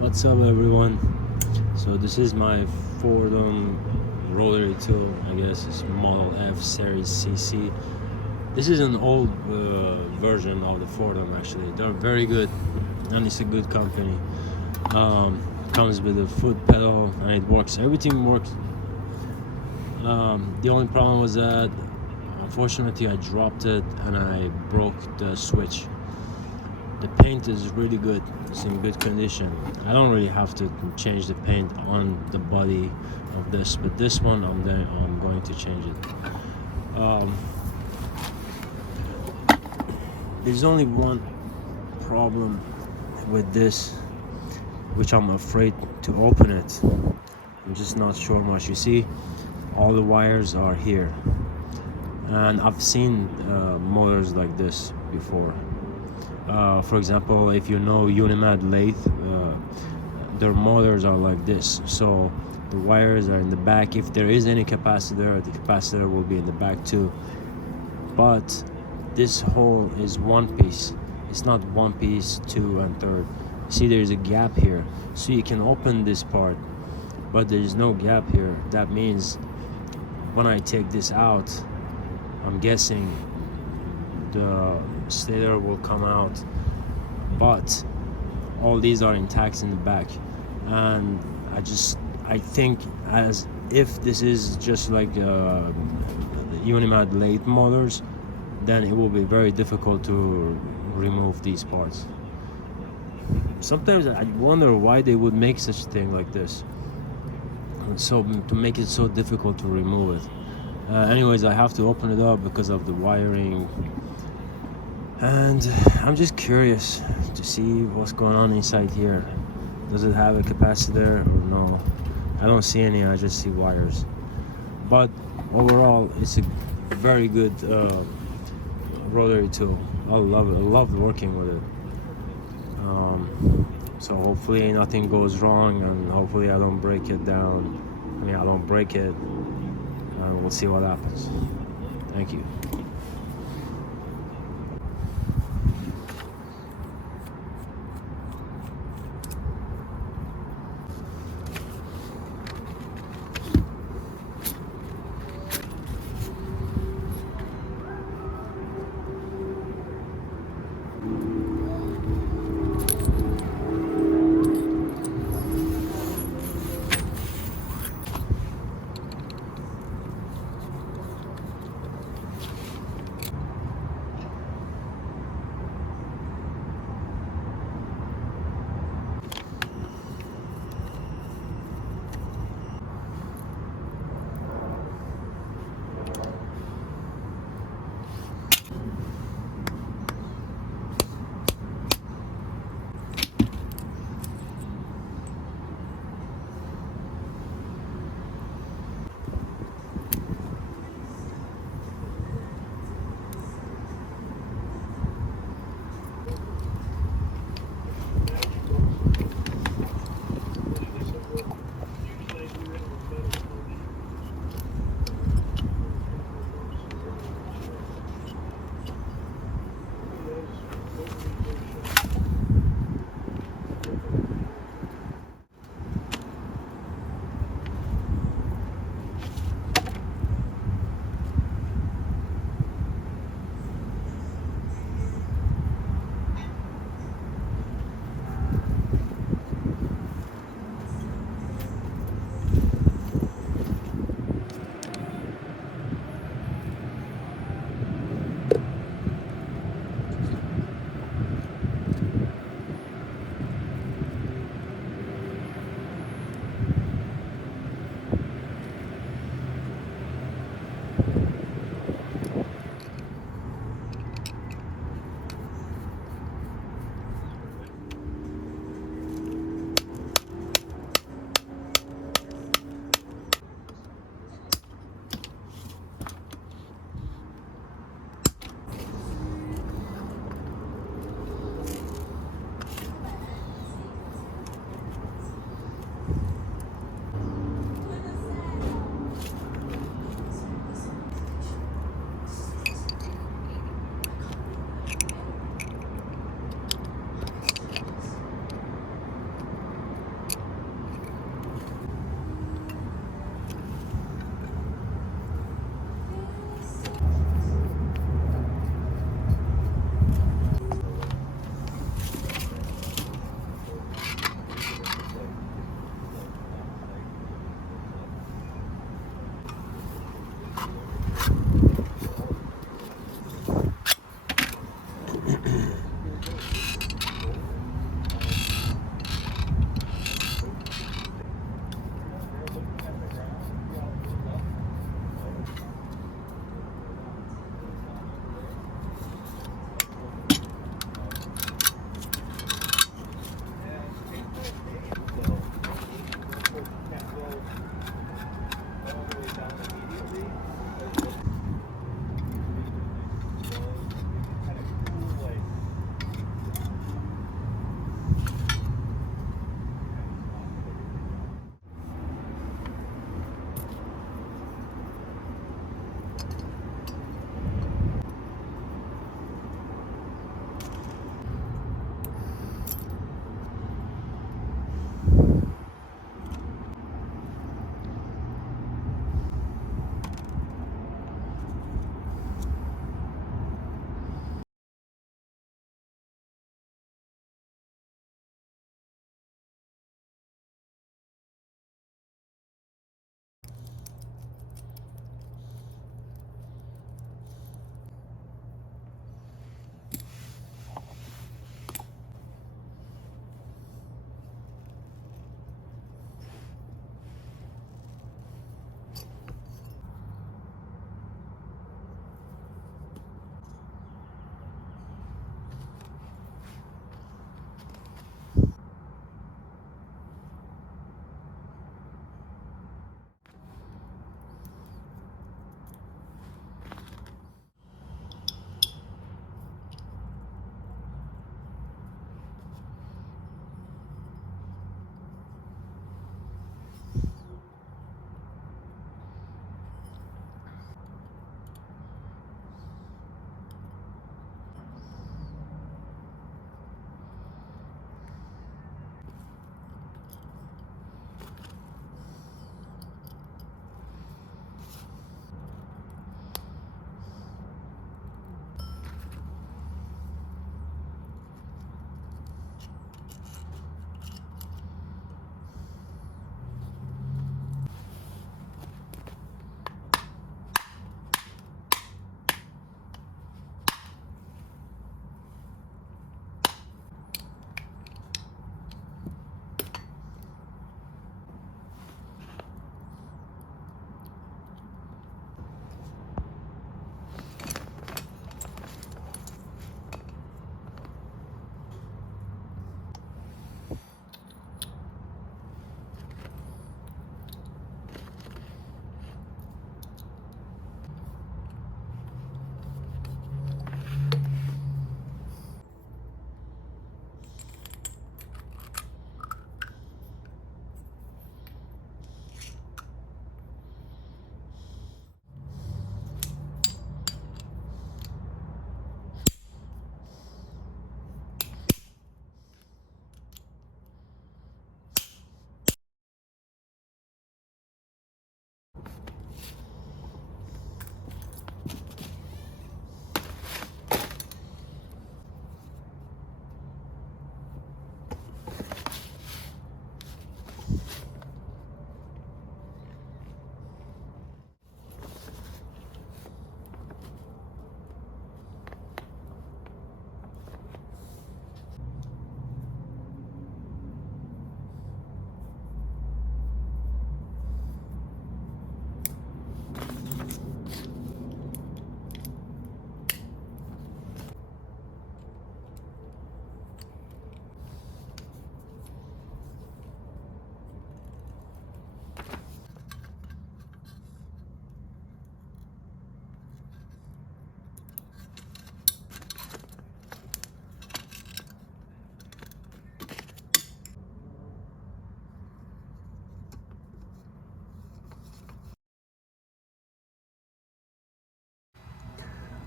What's up, everyone? So this is my Foredom rotary tool. I guess it's Model F Series CC. This is an old version of the Foredom. Actually, they're very good, and it's a good company. Comes with a foot pedal, and it works. Everything works. The only problem was that, unfortunately, I dropped it and I broke the switch. The paint is really good, it's in good condition. I don't really have to change the paint on the body of this, but this one I'm going to change it. There's only one problem with this, which I'm afraid to open it. I'm just not sure much. You see, all the wires are here, and I've seen motors like this before. For example, if you know Unimed lathe, their motors are like this, so the wires are in the back. If there is any capacitor, the capacitor will be in the back too. But this hole is one piece, it's not one piece, two and third. See, there's a gap here, so you can open this part, but there's no gap here. That means when I take this out, I'm guessing the stator will come out, but all these are intact in the back. And I think as if this is just like Unimed lathe motors, then it will be very difficult to remove these parts. Sometimes I wonder why they would make such a thing like this, so to make it so difficult to remove it. Anyways, I have to open it up because of the wiring, and I'm just curious to see what's going on inside here. Does it have a capacitor or no? I don't see any, I just see wires. But overall, it's a very good rotary tool. I love it. I love working with it. So hopefully nothing goes wrong, and hopefully I don't break it down. I don't break it. We'll see what happens. Thank you.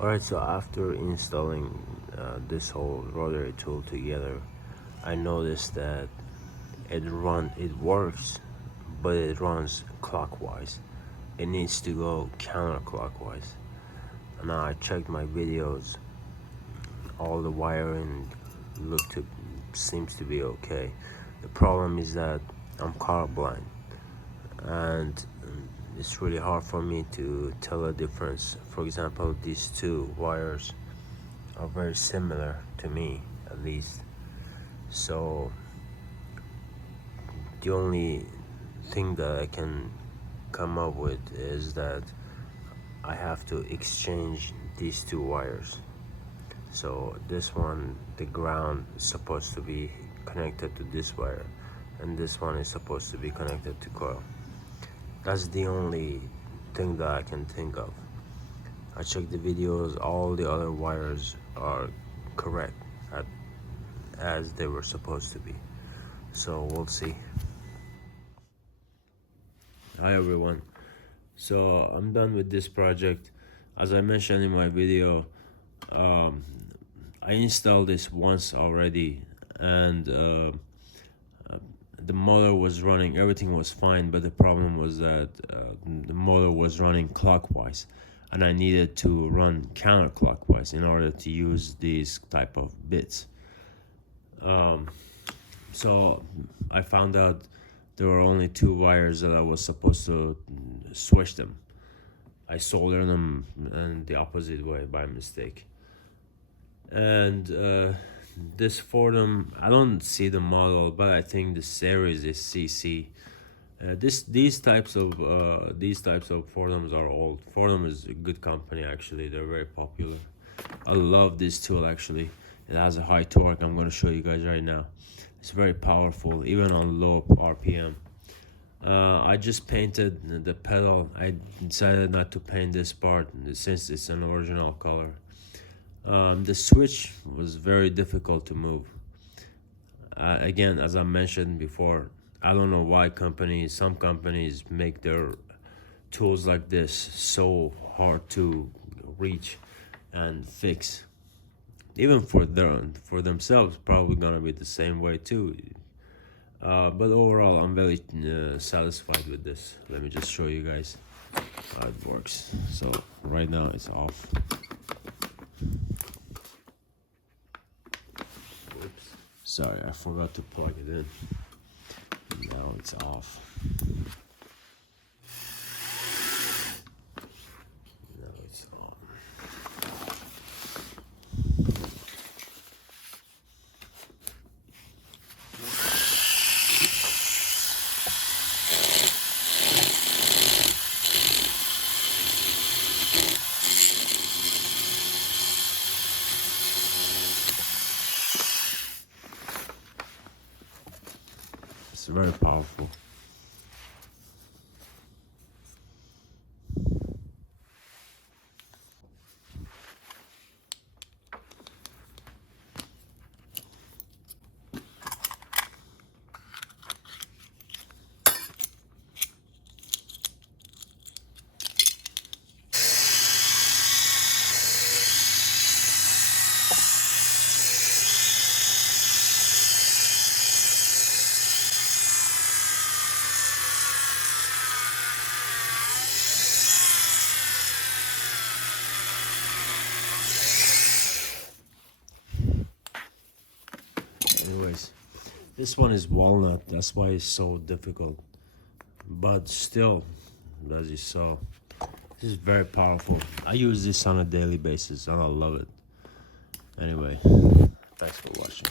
Alright, so after installing this whole rotary tool together, I noticed that it works, but it runs clockwise. It needs to go counterclockwise. Now I checked my videos, all the wiring seems to be okay. The problem is that I'm colorblind, and it's really hard for me to tell a difference. For example, these two wires are very similar to me, at least. So the only thing that I can come up with is that I have to exchange these two wires. So this one, the ground is supposed to be connected to this wire, and this one is supposed to be connected to coil. That's the only thing that I can think of. I checked the videos, all the other wires are correct as they were supposed to be. So we'll see. Hi everyone. So I'm done with this project. As I mentioned in my video, I installed this once already, and the motor was running, everything was fine, but the problem was that the motor was running clockwise, and I needed to run counterclockwise in order to use these type of bits. So I found out there were only two wires that I was supposed to switch them. I soldered them in the opposite way by mistake. And this Foredom, I don't see the model, but I think the series is CC. These types of Foredoms are old. Foredom is a good company, actually. They're very popular. I love this tool, actually. It has a high torque. I'm going to show you guys right now. It's very powerful, even on low RPM. I just painted the pedal. I decided not to paint this part since it's an original color. The switch was very difficult to move. Again, as I mentioned before, I don't know why some companies make their tools like this so hard to reach and fix. Even for themselves, probably gonna be the same way too. But overall, I'm very satisfied with this. Let me just show you guys how it works. So right now it's off. Oops. Sorry, I forgot to plug it in. Now it's off. Now it's on. It's very powerful. Anyways, this one is walnut, that's why it's so difficult. But still, as you saw, this is very powerful. I use this on a daily basis and I love it. Anyway, thanks for watching.